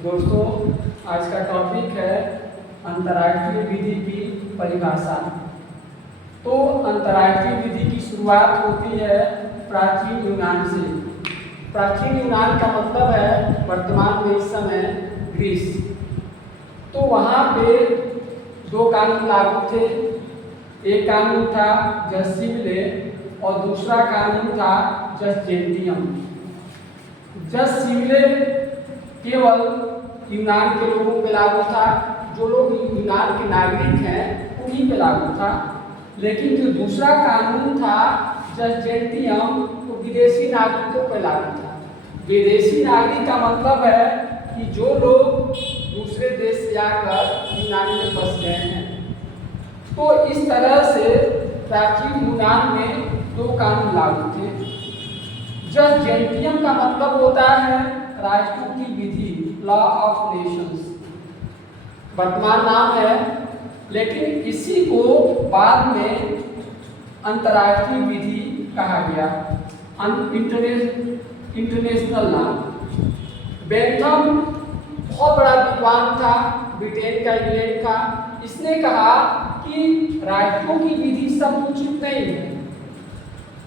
दोस्तों, आज का टॉपिक है अंतर्राष्ट्रीय विधि की परिभाषा। तो अंतर्राष्ट्रीय विधि की शुरुआत होती है प्राचीन यूनान से। प्राचीन यूनान का मतलब है वर्तमान में इस समय ग्रीस। तो वहाँ पे दो कानून लागू थे। एक कानून था जस सिविले और दूसरा कानून था जस जेंटियम। जस सिविले केवल यूनान के लोगों पे लागू था, जो लोग यूनान के नागरिक हैं उन्हीं पे लागू था। लेकिन जो दूसरा कानून था जस जेंटियम, वो विदेशी नागरिकों पे लागू था। विदेशी नागरिक का मतलब है कि जो लोग दूसरे देश से आकर यूनान में बस गए हैं। तो इस तरह से प्राचीन यूनान में दो कानून लागू थे। जस जेंटियम का मतलब होता है राष्ट्रों की विधि, लॉ ऑफ नेशंस, वर्तमान नाम है। लेकिन इसी को बाद में अंतर्राष्ट्रीय विधि कहा गया, इंटरनेशनल लॉ। बेंथम बहुत बड़ा विद्वान था, ब्रिटेन का, इंग्लैंड का। इसने कहा कि राष्ट्रों की विधि सब उचित नहीं है।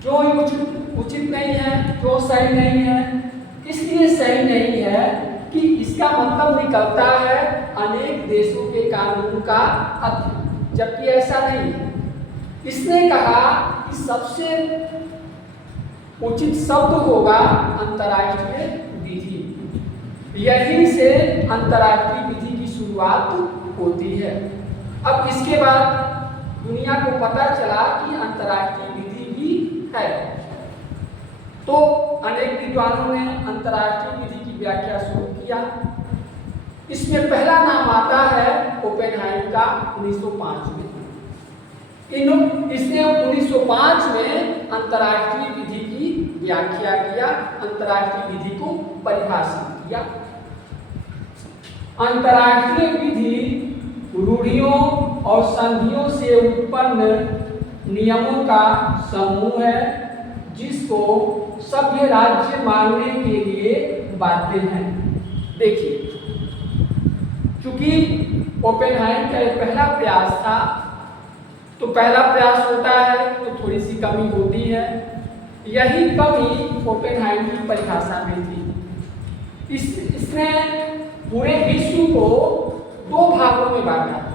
क्यों उचित नहीं है, क्यों सही नहीं है? इसलिए सही नहीं है कि इसका मतलब निकलता है अनेक देशों के कानून का अध्ययन, जबकि ऐसा नहीं है। इसने कहा कि सबसे उचित शब्द होगा अंतर्राष्ट्रीय विधि। यहीं से अंतर्राष्ट्रीय विधि की शुरुआत होती है। अब इसके बाद दुनिया को पता चला कि अंतर्राष्ट्रीय विधि भी है। तो अनेक विद्वानों ने अंतर्राष्ट्रीय विधि की व्याख्या शुरू किया। इसमें पहला नाम आता है ओपेनहाइमर का 1905 में। इसने 1905 में अंतर्राष्ट्रीय विधि की व्याख्या किया, अंतर्राष्ट्रीय विधि को परिभाषित किया। अंतर्राष्ट्रीय विधि रूढ़ियों और संधियों से उत्पन्न नियमों का समूह है, जिसको सभ्य राज्य मानने के लिए बाध्य हैं। देखिए, चूंकि ओपेनहाइमर का एक पहला प्रयास था, तो पहला प्रयास होता है तो थोड़ी सी कमी होती है। यही कमी ओपेनहाइमर की परिभाषा में थी। इसने पूरे विश्व को दो भागों में बांटा।